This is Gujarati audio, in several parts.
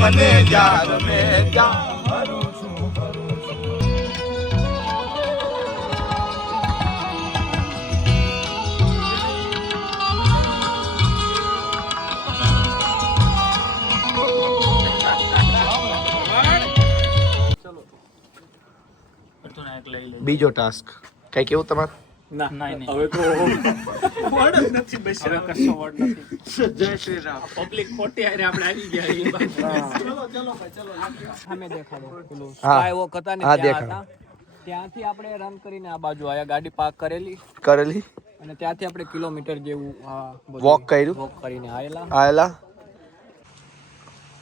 મને યાર મે જા બીજો ટાસ્ક કઈ કેવું તમારે ના હવે તો વર્ડ જ નથી બસ કશો વર્ડ નથી જય શ્રી રામ પબ્લિક ખોટી આરે આપણે આવી ગયા ચલો ભાઈ ચલો સામે દેખાડો પેલું સ્કાય વોક હતા ને ત્યાં હતા ત્યાંથી આપણે રન કરીને આ બાજુ આયા ગાડી પાર્ક કરેલી અને ત્યાંથી આપણે કિલોમીટર જેવું વોક કરીને આયેલા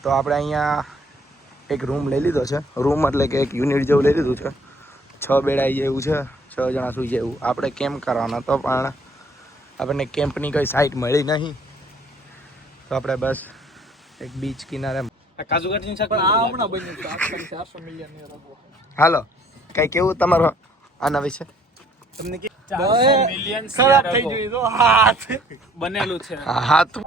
તો આપણે અહીંયા એક રૂમ લઈ લીધો છે રૂમ એટલે કે એક યુનિટ જેવું લઈ લીધું છે 6 બેડ આવી જેવું છે 6 જણા સુઈ જાય એવું આપણે કેમ્પ કરવાના તો પણ આપણને કેમ્પની કઈ સાઇટ મળી નહીં તો આપણે બસ એક બીચ કિનારે કાજુગરજી શાક પણ આ હમણાં બન્યું છે 400 મિલિયન ની રકમ હાલો કઈ કેવું તમારું આના વિશે તમને કે 400 મિલિયન ખરાબ થઈ ગયું તો હાથ બનેલું છે હાથ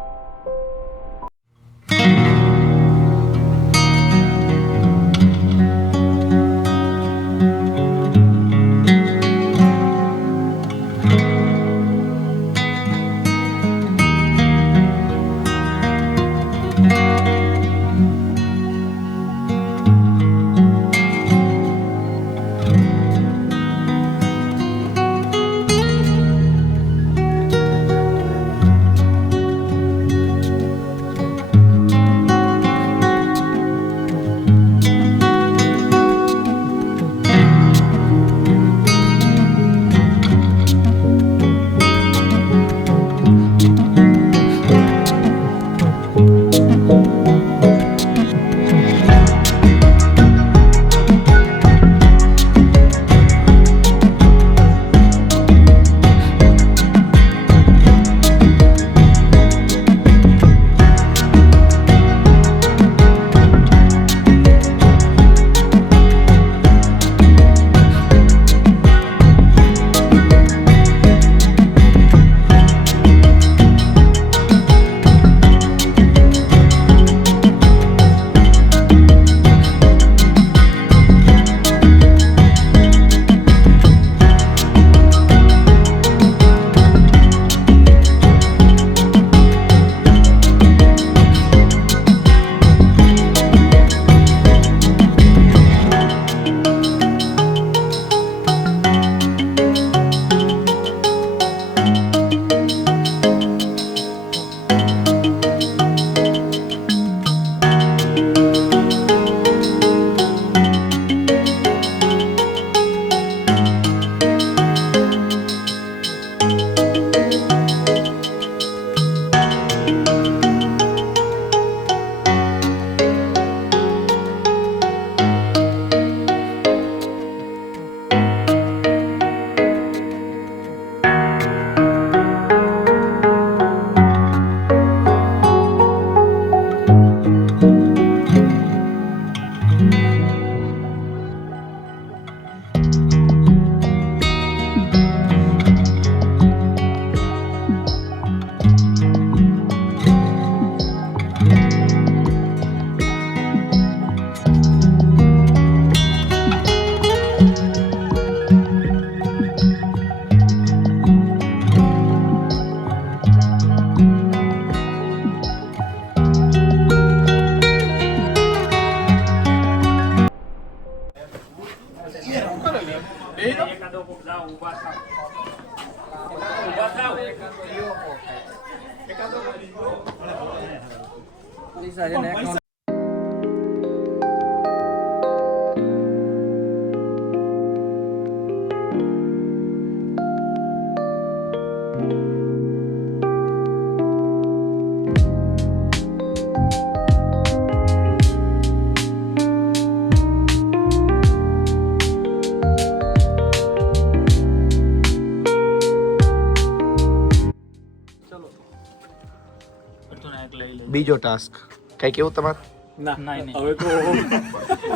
બીજો ટાસ્ક કઈ કેવું તમારે ના હવે તો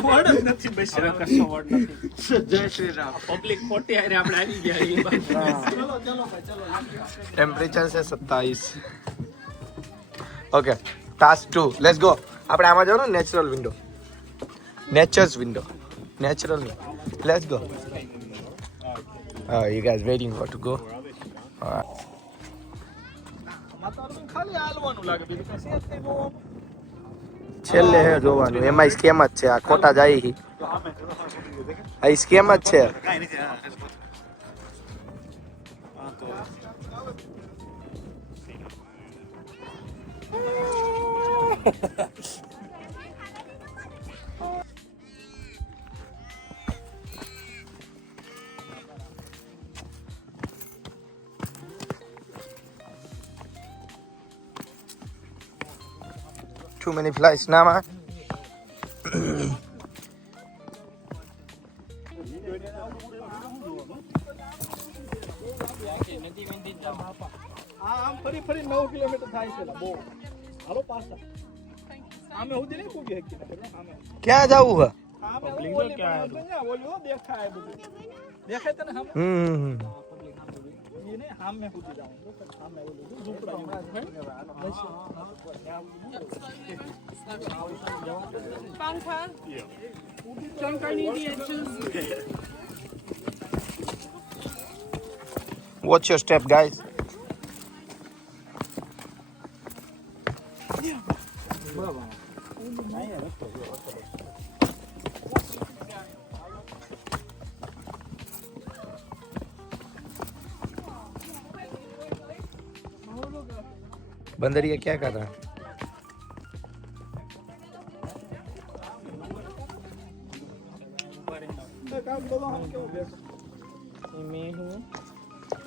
વર્ડ જ નથી બેસરા કશો વર્ડ નથી જય શ્રી રામ પબ્લિક ખોટી આરે આપણે આવી ગયા ચલો ચલો ભાઈ ચલો ટેમ્પરેચર છે 27. Okay task 2 let's go. આપણે આમાં જવાનું natural window, natural let's go. You guys waiting for to go. ખાલી હાલવાનું લાગે બીજું કશું જ નહીં જોવાનું. છેલ્લે હે જોવાનું, એમાં સ્કેમ જ છે. આ ખોટા જાય હી આ સ્કેમ જ છે. Too many flights now, man. આમ ફરી 9 કિલોમીટર થાય છે બહુ. હાલો પાછા આમે સુધી નહીં પૂગી હકી. ક્યાં જવું હે? પબ્લિક તો ક્યાં ઓલું દેખાય બધું દેખાય તને સામે એને સામે સુધી જાવ સામે ઓલું ઝૂંપડા પાંખા don't go near the edges. Watch your step, guys. बंदरिया क्या कर रहा है?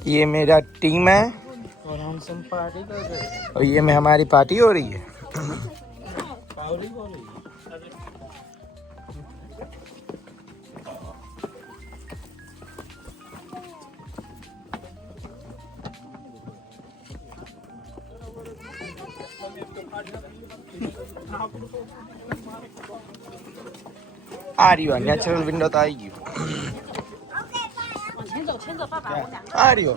ये मेरा टीम है और हम सब पार्टी कर रहे हैं. और ये में हमारी पार्टी हो रही है. पावरी हो रही है. आ रही हो नेचुरल विंडो तो आएगी. आ रही हो.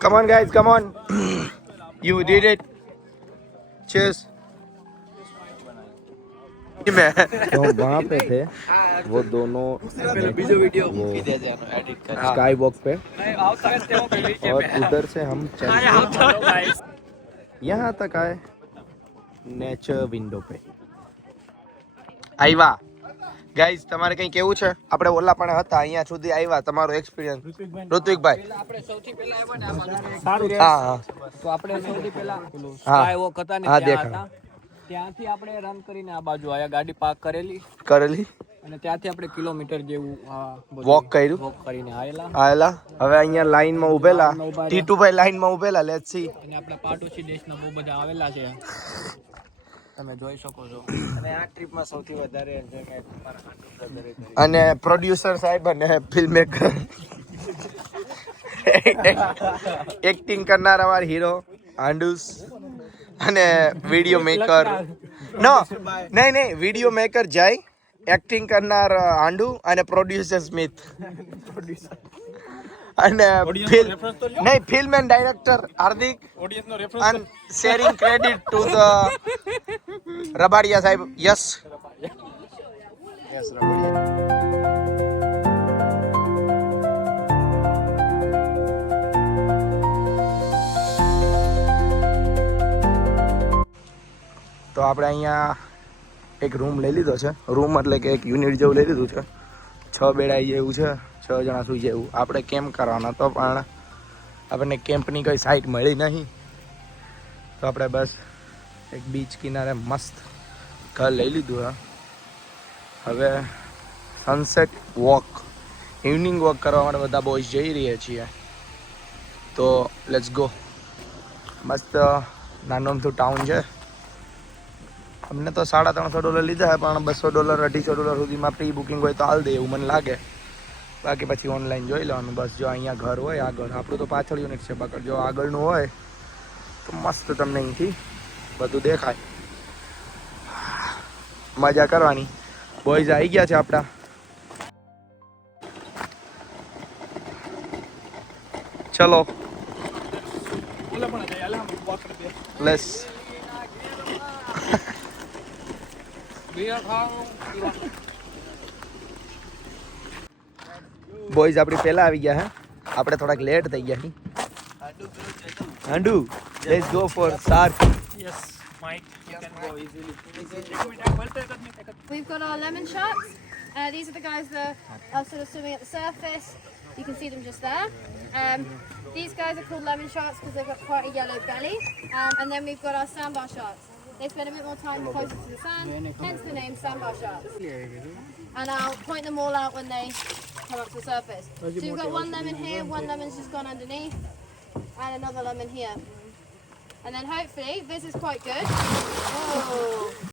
Come on guys, come on. You did it. Cheers. तो वहाँ पे थे वो दोनों स्काई वॉक पे और उधर से हम चले यहाँ तक आए नेचर विंडो पे. આવ્યા ગાઈઝ, તમારે કંઈ કેવું છે? આપણે ઓલા પણ હતા અહીંયા સુધી આવ્યા. તમારો એક્સપિરિયન્સ ઋત્વિકભાઈ. આપણે સૌથી પહેલા આવ્યા ને સારું હા હા તો આપણે સૌથી પહેલા સ્કાય વોક હતા ને હા, ત્યાં દેખાય. હતા. ત્યાંથી આપણે રન કરીને આ બાજુ આયા, ગાડી પાર્ક કરેલી કરેલી અને ત્યાંથી આપણે કિલોમીટર જેવું વોક કર્યું, વોક કરીને આયેલા આવેલા. હવે અહીંયા લાઈનમાં ઉભેલા, ટીટુભાઈ લાઈનમાં ઉભેલા. Let's see. અને આપણા પાડોશી દેશના બહુ બધા આવેલા છે, તમે જોઈ શકો છો. અને આ ટ્રીપમાં સૌથી વધારે એન્જોયમેન્ટ મારા હાંડુ બ્રધરે કરી. અને પ્રોડ્યુસર સાહેબ અને ફિલ્મ મેકર એક્ટિંગ કરનાર અમારા હીરો હાંડુસ અને વિડીયો મેકર નહીં વિડીયો મેકર જાય, એક્ટિંગ કરનાર હાંડુ અને પ્રોડ્યુસર સ્મિથ અને film and director Hardik and sharing credit to the રબાડિયા સાહેબ. યસ તો આપણે અહીંયા એક રૂમ લઈ લીધો છે. રૂમ એટલે કે એક યુનિટ જેવું લઈ લીધું છે. 6 બેડ આવી જેવું છે, 6 જણા સુઈ જાય એવું. આપણે કેમ્પ કરવાના તો પણ આપણને કેમ્પની કઈ સાઇટ મળી નહીં, તો આપણે બસ એક બીચ કિનારે મસ્ત ઘર લઈ લીધું. હવે સનસેટ વોક ઇવનિંગ વોક કરવા માટે બધા બોયઝ જઈ રહ્યા છીએ. તો લેટ્સ ગો. મસ્ત નાનું અમથું ટાઉન છે. અમને તો $350 લીધા છે, પણ $200 $250 સુધીમાં પ્રી બુકિંગ હોય તો હાલ દે એવું મને લાગે. બાકી પછી ઓનલાઈન જોઈ લેવાનું. બસ જો અહીંયા ઘર હોય આગળ, આપણું તો પાછળ યુનિટ છે, બાકી જો આગળનું હોય તો મસ્ત તમને અહીંથી બધું દેખાય. મજા કરવાની. બોયઝ આવી ગયા છે આપણા. ચલો લેસ. બોયઝ આપણી પહેલા આવી ગયા હે, આપણે થોડાક લેટ થઈ ગયા હી. હાંડુ let's go for shark. Yes, Mike, you can go easily. We've got our lemon sharks. These are the guys that are sort of swimming at the surface. You can see them just there. These guys are called lemon sharks because they've got quite a yellow belly. And then we've got our sandbar sharks. They spend a bit more time closer to the sand, hence the name sandbar sharks. And I'll point them all out when they come up to the surface. So you've got one lemon here, one lemon's just gone underneath, and another lemon here. And then hopefully, this is quite good. Oh.